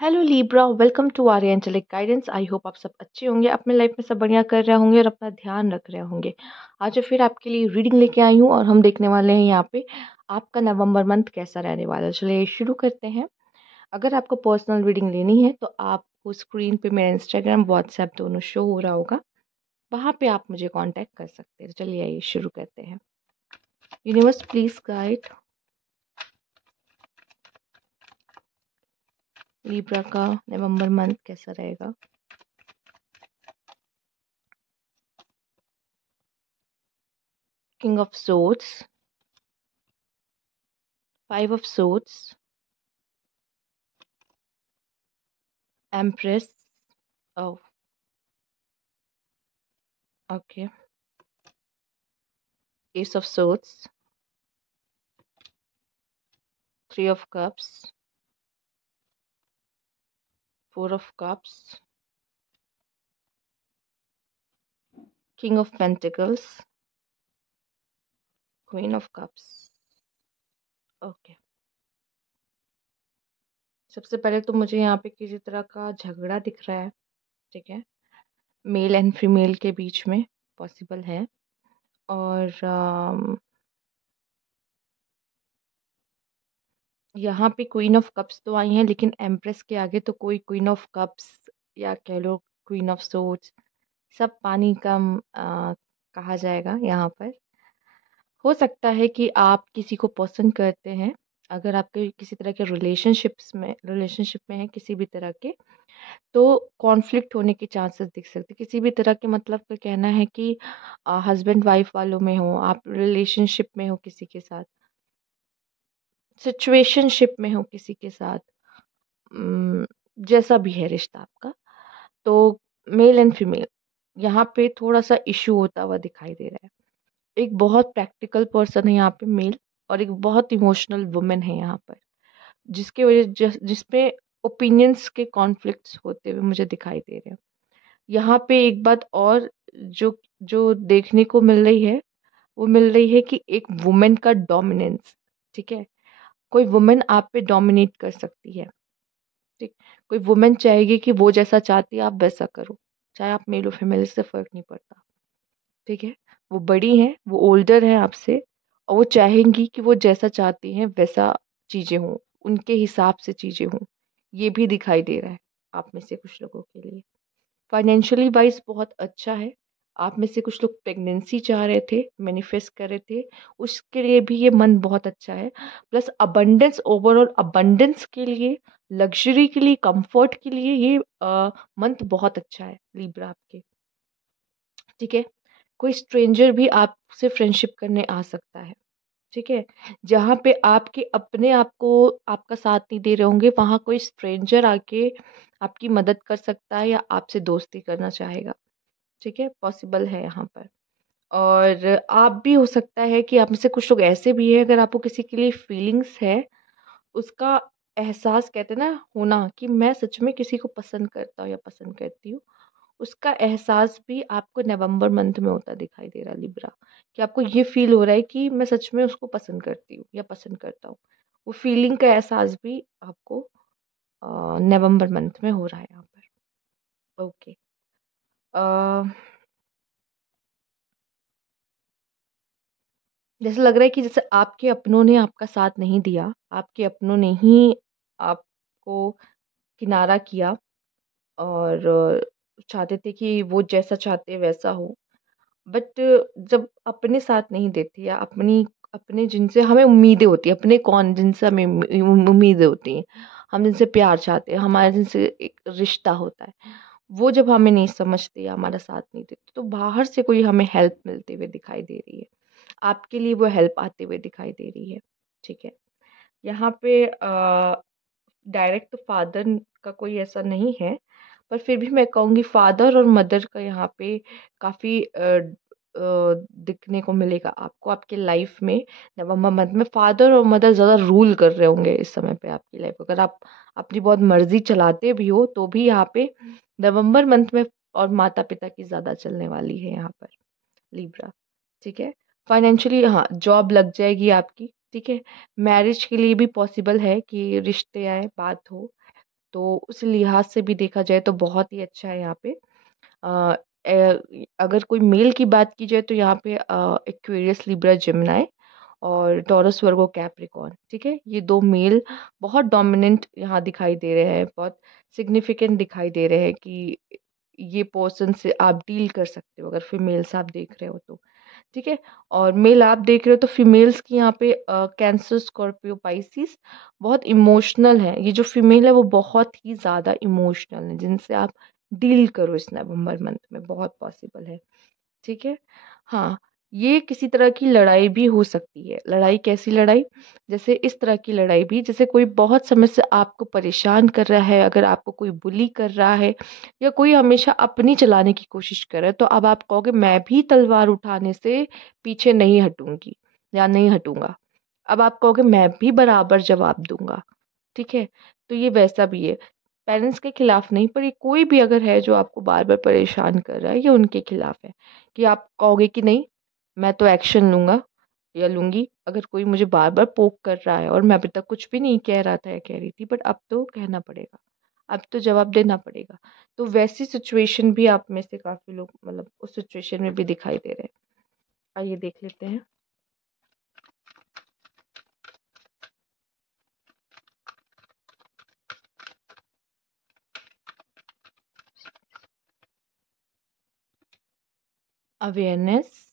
Hello Libra, welcome to our angelic guidance. I hope आप सब अच्छे होंगे, अपने लाइफ में सब बढ़िया कर रहे होंगे और अपना ध्यान रख रहे होंगे। आज मैं फिर आपके लिए रीडिंग लेके आई हूँ और हम देखने वाले हैं यहाँ पे आपका नवंबर मंथ कैसा रहने वाला है। चलिए शुरू करते हैं। अगर आपको पर्सनल रीडिंग लेनी है तो आपको स्क्रीन पे मेरा इंस्टाग्राम व्हाट्सएप दोनों शो हो रहा होगा, वहाँ पे आप मुझे कॉन्टैक्ट कर सकते हैं। चलिए आइए शुरू करते हैं। यूनिवर्स प्लीज गाइड लिब्रा का नवंबर मंथ कैसा रहेगा। King of swords, 5 of Swords, empress, oh, okay, Ace of Swords, 3 of Cups, 4 of Cups, King of Pentacles, Queen of Cups। Okay, सबसे पहले तो मुझे यहाँ पे किसी तरह का झगड़ा दिख रहा है। ठीक है, मेल एंड फीमेल के बीच में पॉसिबल है। और यहाँ पे क्वीन ऑफ कप्स तो आई हैं, लेकिन एम्प्रेस के आगे तो कोई क्वीन ऑफ कप्स या कह लो क्वीन ऑफ सोर्ड्स, सब पानी का कहा जाएगा यहाँ पर। हो सकता है कि आप किसी को पसंद करते हैं। अगर आपके किसी तरह के रिलेशनशिप में है किसी भी तरह के, तो कॉन्फ्लिक्ट होने के चांसेस दिख सकते हैं। किसी भी तरह के मतलब का कहना है कि हस्बैंड वाइफ वालों में हो, आप रिलेशनशिप में हो किसी के साथ, सिचुएशनशिप में हो किसी के साथ, उम, जैसा भी है रिश्ता आपका, तो मेल एंड फीमेल यहाँ पे थोड़ा सा इशू होता हुआ दिखाई दे रहा है। एक बहुत प्रैक्टिकल पर्सन है यहाँ पे मेल, और एक बहुत इमोशनल वुमेन है यहाँ पर, जिसके वजह जिसपे ओपिनियंस के कॉन्फ्लिक्ट्स होते हुए मुझे दिखाई दे रहे हैं। यहाँ पे एक बात और जो जो देखने को मिल रही है, वो मिल रही है कि एक वुमेन का डोमिनेंस। ठीक है, कोई वुमेन आप पे डोमिनेट कर सकती है। ठीक, कोई वुमेन चाहेगी कि वो जैसा चाहती है आप वैसा करो, चाहे आप मेल हो फीमेल, इससे फर्क नहीं पड़ता। ठीक है, वो बड़ी हैं, वो ओल्डर हैं आपसे, और वो चाहेंगी कि वो जैसा चाहती हैं वैसा चीज़ें हों, उनके हिसाब से चीज़ें हों। ये भी दिखाई दे रहा है आप में से कुछ लोगों के लिए। फाइनेंशियली वाइज बहुत अच्छा है। आप में से कुछ लोग प्रेगनेंसी चाह रहे थे, मैनिफेस्ट कर रहे थे, उसके लिए भी ये मंथ बहुत अच्छा है। प्लस अबंडेंस, ओवरऑल अबंडेंस के लिए, लग्जरी के लिए, कंफर्ट के लिए ये मंथ बहुत अच्छा है लिब्रा आपके। ठीक है, कोई स्ट्रेंजर भी आपसे फ्रेंडशिप करने आ सकता है। ठीक है, जहाँ पे आपके अपने आपको आपका साथ नहीं दे रहे होंगे, वहाँ कोई स्ट्रेंजर आके आपकी मदद कर सकता है या आपसे दोस्ती करना चाहेगा। ठीक है, पॉसिबल है यहाँ पर। और आप भी, हो सकता है कि आप में से कुछ लोग ऐसे भी हैं, अगर आपको किसी के लिए फीलिंग्स है, उसका एहसास कहते हैं ना होना, कि मैं सच में किसी को पसंद करता हूँ या पसंद करती हूँ, उसका एहसास भी आपको नवंबर मंथ में होता दिखाई दे रहा है लिब्रा। कि आपको ये फील हो रहा है कि मैं सच में उसको पसंद करती हूँ या पसंद करता हूँ। वो फीलिंग का एहसास भी आपको नवंबर मंथ में हो रहा है यहाँ पर। ओके, जैसे लग रहा है कि जैसे आपके अपनों ने आपका साथ नहीं दिया, आपके अपनों ने ही आपको किनारा किया, और चाहते थे कि वो जैसा चाहते वैसा हो। बट जब अपने साथ नहीं देते, या अपनी अपने जिनसे हमें उम्मीदें होती हैं, अपने कौन जिनसे हमें उम्मीदें होती हैं, हम जिनसे प्यार चाहते हैं, हमारे जिनसे एक रिश्ता होता है, वो जब हमें नहीं समझते या हमारा साथ नहीं देते, तो बाहर से कोई हमें हेल्प मिलते हुए दिखाई दे रही है। आपके लिए वो हेल्प आते हुए दिखाई दे रही है। ठीक है, यहाँ पे डायरेक्ट फादर का कोई ऐसा नहीं है, पर फिर भी मैं कहूँगी फादर और मदर का यहाँ पे काफ़ी दिखने को मिलेगा आपको आपके लाइफ में। नवंबर मंथ में फादर और मदर ज़्यादा रूल कर रहे होंगे इस समय पे आपकी लाइफ। अगर आप अपनी बहुत मर्जी चलाते भी हो, तो भी यहाँ पे नवंबर मंथ में और माता पिता की ज़्यादा चलने वाली है यहाँ पर लिब्रा। ठीक है, फाइनेंशियली हाँ जॉब लग जाएगी आपकी। ठीक है, मैरिज के लिए भी पॉसिबल है कि रिश्ते आए, बात हो। तो उस लिहाज से भी देखा जाए तो बहुत ही अच्छा है यहाँ पे। अगर कोई मेल की बात की जाए तो यहाँ पे एक्वेरियस, लिब्रा, जेमिनी और टॉरस, वर्गो, कैप्रिकॉर्न, ठीक है। ये 2 मेल बहुत डोमिनेंट यहाँ दिखाई दे रहे हैं, बहुत सिग्निफिकेंट दिखाई दे रहे हैं कि ये पर्सन से आप डील कर सकते हो अगर फीमेल्स आप देख रहे हो तो, ठीक है। और मेल आप देख रहे हो तो फीमेल्स की यहाँ पे कैंसर, स्कॉर्पियो, पाइसिस बहुत इमोशनल है। ये जो फीमेल है वो बहुत ही ज़्यादा इमोशनल है, जिनसे आप डील करो इस नवंबर मंथ में बहुत पॉसिबल है, ठीक है। हाँ, ये किसी तरह की लड़ाई भी हो सकती है। लड़ाई, कैसी लड़ाई? जैसे इस तरह की लड़ाई भी, जैसे कोई बहुत समय से आपको परेशान कर रहा है, अगर आपको कोई बुली कर रहा है या कोई हमेशा अपनी चलाने की कोशिश कर रहा है, तो अब आप कहोगे मैं भी तलवार उठाने से पीछे नहीं हटूंगी या नहीं हटूंगा। अब आप कहोगे मैं भी बराबर जवाब दूंगा, ठीक है। तो ये वैसा भी है, पेरेंट्स के खिलाफ नहीं, पर ये कोई भी अगर है जो आपको बार बार परेशान कर रहा है, ये उनके खिलाफ है कि आप कहोगे कि नहीं, मैं तो एक्शन लूंगा या लूंगी। अगर कोई मुझे बार बार पोक कर रहा है और मैं अभी तक कुछ भी नहीं कह रहा था या कह रही थी, बट अब तो कहना पड़ेगा, अब तो जवाब देना पड़ेगा। तो वैसी सिचुएशन भी आप में से काफी लोग मतलब उस सिचुएशन में भी दिखाई दे रहे हैं। आइए देख लेते हैं। Awareness,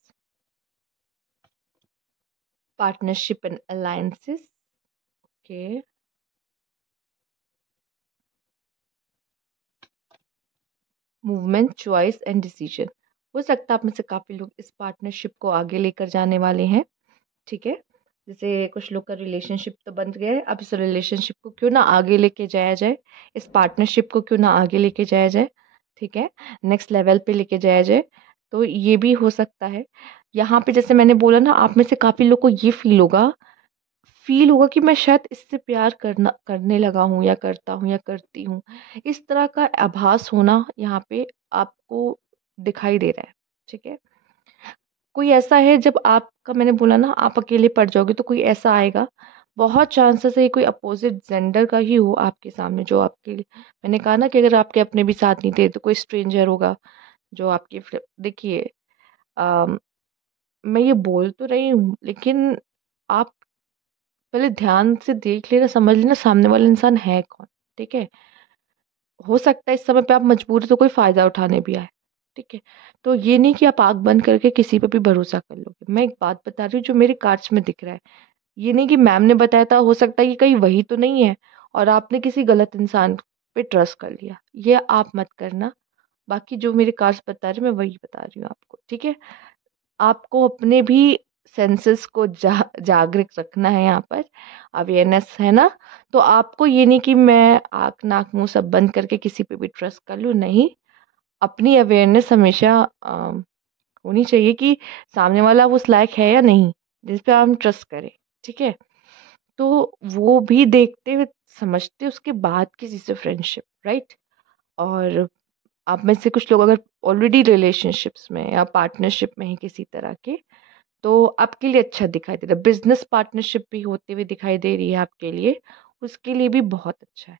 partnership and alliances, okay, movement, choice and decision. हो सकता है आप में से काफ़ी लोग इस पार्टनरशिप को आगे लेकर जाने वाले हैं, ठीक है। जैसे कुछ लोग का रिलेशनशिप तो बन गया है, अब इस रिलेशनशिप को क्यों ना आगे लेके जाया जाए, इस पार्टनरशिप को क्यों ना आगे लेके जाया जाए, ठीक है, नेक्स्ट लेवल पे लेके जाया जाए। तो ये भी हो सकता है। यहाँ पे जैसे मैंने बोला ना, आप में से काफ़ी लोग को ये फील होगा कि मैं शायद इससे प्यार करने लगा हूँ या करता हूँ या करती हूँ। इस तरह का आभास होना यहाँ पे आपको दिखाई दे रहा है, ठीक है। कोई ऐसा है, जब आपका, मैंने बोला ना आप अकेले पड़ जाओगे तो कोई ऐसा आएगा, बहुत चांसेस है कोई अपोजिट जेंडर का ही हो आपके सामने, जो आपके लिए, मैंने कहा ना कि अगर आपके अपने भी साथ नहीं थे तो कोई स्ट्रेंजर होगा जो आपके देखिए, अम, मैं ये बोल तो रही हूँ, लेकिन आप पहले ध्यान से देख लेना, समझ लेना सामने वाला इंसान है कौन, ठीक है। हो सकता है इस समय पे आप मजबूर हो तो कोई फ़ायदा उठाने भी आए, ठीक है। तो ये नहीं कि आप आँख बंद करके किसी पे भी भरोसा कर लोगे। मैं एक बात बता रही हूँ जो मेरे कार्ड्स में दिख रहा है। ये नहीं कि मैम ने बताया था, हो सकता है कि कहीं वही तो नहीं है और आपने किसी गलत इंसान पे ट्रस्ट कर लिया। ये आप मत करना। बाकी जो मेरे कार्ड्स बता रहे हैं मैं वही बता रही हूँ आपको, ठीक है। आपको अपने भी सेंसेस को जागृत रखना है यहाँ पर, अवेयरनेस है ना। तो आपको ये नहीं कि मैं आँख नाक मुंह सब बंद करके किसी पे भी ट्रस्ट कर लूँ, नहीं। अपनी अवेयरनेस हमेशा होनी चाहिए कि सामने वाला उस लायक है या नहीं जिस पे हम ट्रस्ट करें, ठीक है। तो वो भी देखते हुए समझते उसके बाद किसी से फ्रेंडशिप, राइट। और आप में से कुछ लोग अगर ऑलरेडी रिलेशनशिप्स में या पार्टनरशिप में है किसी तरह के, तो आपके लिए अच्छा दिखाई दे रहा है। बिजनेस पार्टनरशिप भी होते हुए दिखाई दे रही है आपके लिए, उसके लिए भी बहुत अच्छा है।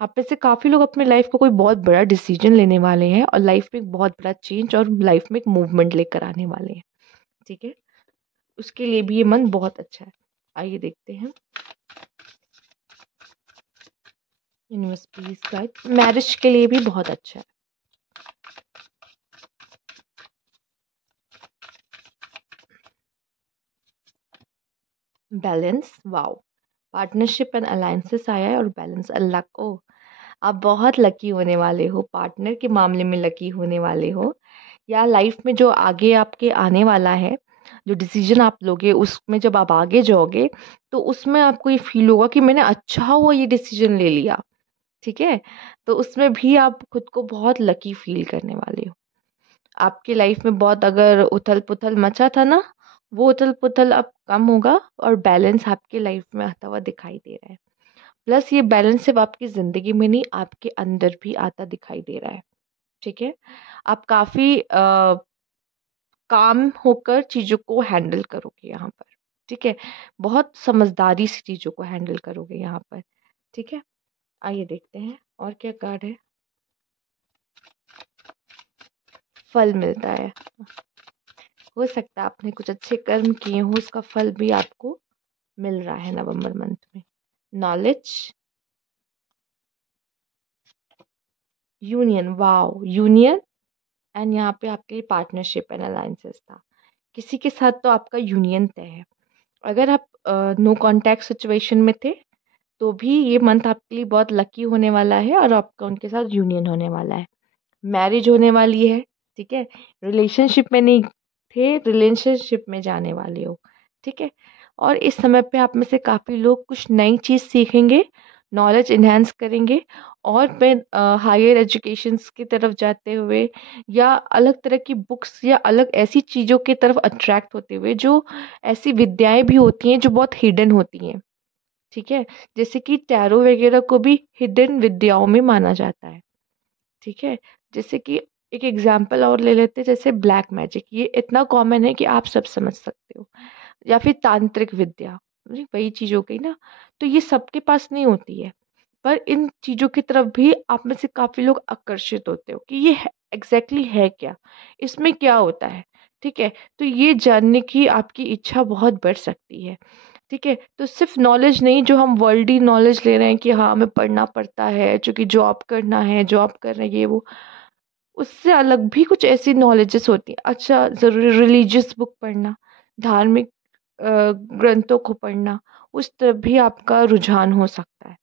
आप में से काफ़ी लोग अपने लाइफ को कोई बहुत बड़ा डिसीजन लेने वाले हैं और लाइफ में एक बहुत बड़ा चेंज और लाइफ में एक मूवमेंट लेकर आने वाले हैं, ठीक है। उसके लिए भी ये मन बहुत अच्छा है। आइए देखते हैं। यूनिवर्स प्लीज गाइड, मैरिज के लिए भी बहुत अच्छा है। Balance, wow, partnership and alliances आया है और बैलेंस, अल्लाह को, आप बहुत लकी होने वाले हो, पार्टनर के मामले में लकी होने वाले हो, या लाइफ में जो आगे आपके आने वाला है, जो डिसीजन आप लोगे उसमें जब आप आगे जाओगे तो उसमें आपको ये फील होगा कि मैंने अच्छा हुआ ये डिसीजन ले लिया, ठीक है। तो उसमें भी आप खुद को बहुत लकी फील करने वाले हो। आपकी लाइफ में बहुत अगर उथल पुथल मचा था ना, वो उथल पुथल अब कम होगा और बैलेंस आपकी लाइफ में आता हुआ दिखाई दे रहा है। प्लस ये बैलेंस सिर्फ आपकी ज़िंदगी में नहीं, आपके अंदर भी आता दिखाई दे रहा है, ठीक है। आप काफ़ी काम होकर चीज़ों को हैंडल करोगे यहाँ पर, ठीक है। बहुत समझदारी से चीज़ों को हैंडल करोगे यहाँ पर, ठीक है। आइए देखते हैं और क्या कार्ड है। फल मिलता है। हो सकता है आपने कुछ अच्छे कर्म किए हो, उसका फल भी आपको मिल रहा है नवंबर मंथ में। Knowledge, union, wow, union. And यहाँ पे आपके लिए पार्टनरशिप एंड अलायंसेस था। किसी के साथ तो आपका यूनियन तय है। अगर आप नो कॉन्टैक्ट सिचुएशन में थे तो भी ये मंथ आपके लिए बहुत लकी होने वाला है और आपका उनके साथ यूनियन होने वाला है। मैरिज होने वाली है, ठीक है। रिलेशनशिप में नहीं थे, रिलेशनशिप में जाने वाले हो, ठीक है। और इस समय पे आप में से काफ़ी लोग कुछ नई चीज़ सीखेंगे, नॉलेज इन्हेंस करेंगे और फिर हायर एजुकेशंस की तरफ जाते हुए या अलग तरह की बुक्स या अलग ऐसी चीज़ों की तरफ अट्रैक्ट होते हुए, जो ऐसी विद्याएं भी होती हैं जो बहुत हिडन होती हैं, ठीक है। जैसे कि टैरो वगैरह को भी हिडन विद्याओं में माना जाता है, ठीक है। जैसे कि एक एग्जाम्पल और ले लेते हैं, जैसे ब्लैक मैजिक, ये इतना कॉमन है कि आप सब समझ सकते हो। या फिर तांत्रिक विद्या, वही चीज़ हो गई ना। तो ये सबके पास नहीं होती है, पर इन चीज़ों की तरफ भी आप में से काफ़ी लोग आकर्षित होते हो कि ये एग्जैक्टली है क्या, इसमें क्या होता है, ठीक है। तो ये जानने की आपकी इच्छा बहुत बढ़ सकती है, ठीक है। तो सिर्फ नॉलेज नहीं, जो हम वर्ल्डी नॉलेज ले रहे हैं कि हाँ हमें पढ़ना पड़ता है क्योंकि जॉब करना है, जॉब कर रहे हैं ये वो, उससे अलग भी कुछ ऐसी नॉलेजेस होती हैं। अच्छा, ज़रूरी रिलीजियस बुक पढ़ना, धार्मिक ग्रंथों को पढ़ना, उस तरफ भी आपका रुझान हो सकता है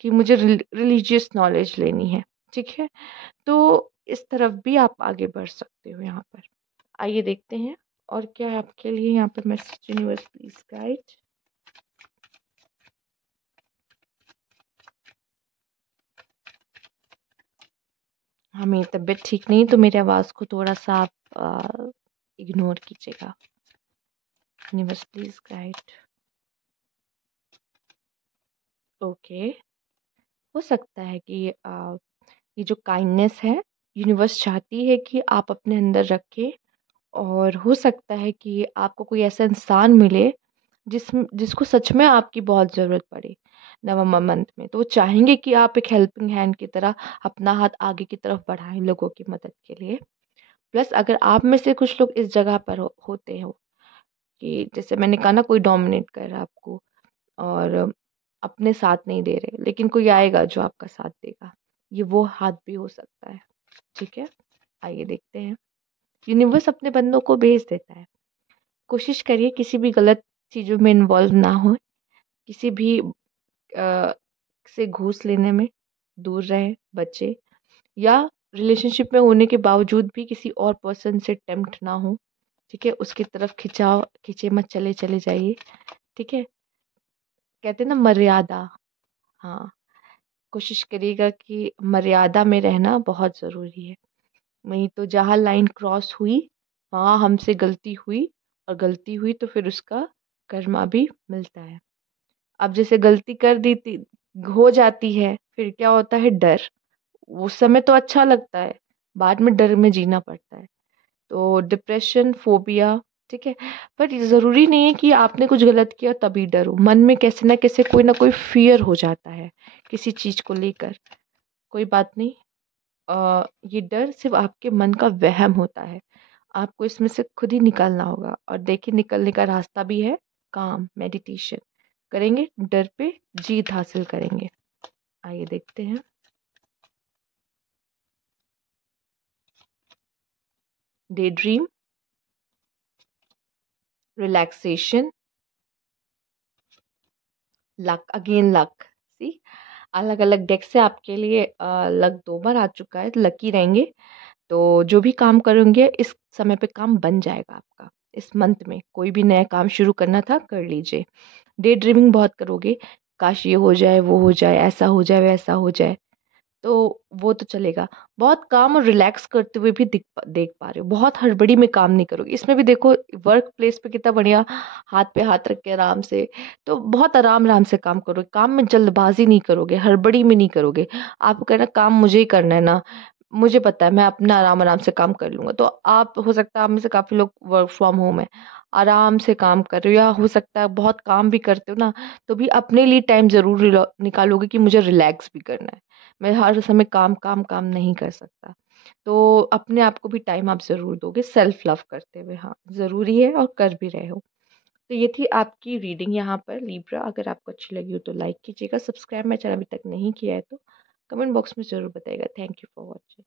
कि मुझे रिलीजियस नॉलेज लेनी है, ठीक है। तो इस तरफ भी आप आगे बढ़ सकते हो यहाँ पर। आइए देखते हैं और क्या है आपके लिए यहाँ पर मैसेज, यूनिवर्स प्लीज गाइड। हाँ, मेरी तबीयत ठीक नहीं, तो मेरी आवाज़ को थोड़ा सा आप इग्नोर कीजिएगा। Universe please guide. ओके, हो सकता है कि ये जो काइंडनेस है, यूनिवर्स चाहती है कि आप अपने अंदर रखें। और हो सकता है कि आपको कोई ऐसा इंसान मिले जिसको सच में आपकी बहुत ज़रूरत पड़े नवंबर मंथ में। तो वो चाहेंगे कि आप एक हेल्पिंग हैंड की तरह अपना हाथ आगे की तरफ बढ़ाएं लोगों की मदद के लिए। प्लस अगर आप में से कुछ लोग इस जगह पर होते हो कि जैसे मैंने कहा ना, कोई डोमिनेट कर रहा है आपको और अपने साथ नहीं दे रहे, लेकिन कोई आएगा जो आपका साथ देगा, ये वो हाथ भी हो सकता है, ठीक है। आइए देखते हैं। यूनिवर्स अपने बंदों को भेज देता है। कोशिश करिए किसी भी गलत चीज़ों में इन्वॉल्व ना हो, किसी भी से घूस लेने में दूर रहें, बचे। या रिलेशनशिप में होने के बावजूद भी किसी और पर्सन से टेम्प्ट ना हो, ठीक है। उसकी तरफ खींचे मत, चले चले जाइए, ठीक है। कहते हैं ना मर्यादा, हाँ, कोशिश करिएगा कि मर्यादा में रहना बहुत ज़रूरी है। नहीं तो जहाँ लाइन क्रॉस हुई वहाँ हमसे गलती हुई, और गलती हुई तो फिर उसका कर्मा भी मिलता है। अब जैसे गलती कर दी थी, हो जाती है, फिर क्या होता है, डर। उस समय तो अच्छा लगता है, बाद में डर में जीना पड़ता है। तो डिप्रेशन, फोबिया, ठीक है। पर ये ज़रूरी नहीं है कि आपने कुछ गलत किया तभी डर हो। मन में कैसे ना कैसे कोई ना कोई फियर हो जाता है किसी चीज़ को लेकर। कोई बात नहीं, ये डर सिर्फ आपके मन का वहम होता है। आपको इसमें से खुद ही निकलना होगा, और देखिए निकलने का रास्ता भी है, काम, मेडिटेशन करेंगे, डर पे जीत हासिल करेंगे। आइए देखते हैं। Day dream, relaxation, luck, again luck. See, अलग अलग डेक से आपके लिए लक 2 बार आ चुका है, लकी रहेंगे। तो जो भी काम करेंगे इस समय पे काम बन जाएगा आपका। इस मंथ में कोई भी नया काम शुरू करना था, कर लीजिए। डे ड्रीमिंग बहुत करोगे, काश ये हो जाए, वो हो जाए, ऐसा हो जाए, वैसा हो जाए, तो वो तो चलेगा। बहुत काम और रिलैक्स करते हुए भी देख पा रहे हो, बहुत हड़बड़ी में काम नहीं करोगे। इसमें भी देखो वर्क प्लेस पे कितना बढ़िया, हाथ पे हाथ रख के आराम से, तो बहुत आराम आराम से काम करोगे। काम में जल्दबाजी नहीं करोगे, हड़बड़ी में नहीं करोगे। आपको कहना काम मुझे ही करना है ना, मुझे पता है, मैं अपना आराम आराम से काम कर लूंगा। तो आप, हो सकता है आप में से काफ़ी लोग वर्क फ्रॉम होम है, आराम से काम कर रहे हो, या हो सकता है बहुत काम भी करते हो ना, तो भी अपने लिए टाइम ज़रूर निकालोगे कि मुझे रिलैक्स भी करना है। मैं हर समय काम, काम, काम नहीं कर सकता। तो अपने आप को भी टाइम आप ज़रूर दोगे सेल्फ लव करते हुए। हाँ, ज़रूरी है और कर भी रहे हो। तो ये थी आपकी रीडिंग यहाँ पर लिब्रा। अगर आपको अच्छी लगी हो तो लाइक कीजिएगा, सब्सक्राइब मेरा चैनल अभी तक नहीं किया है तो कमेंट बॉक्स में ज़रूर बताइएगा। Thank you for watching.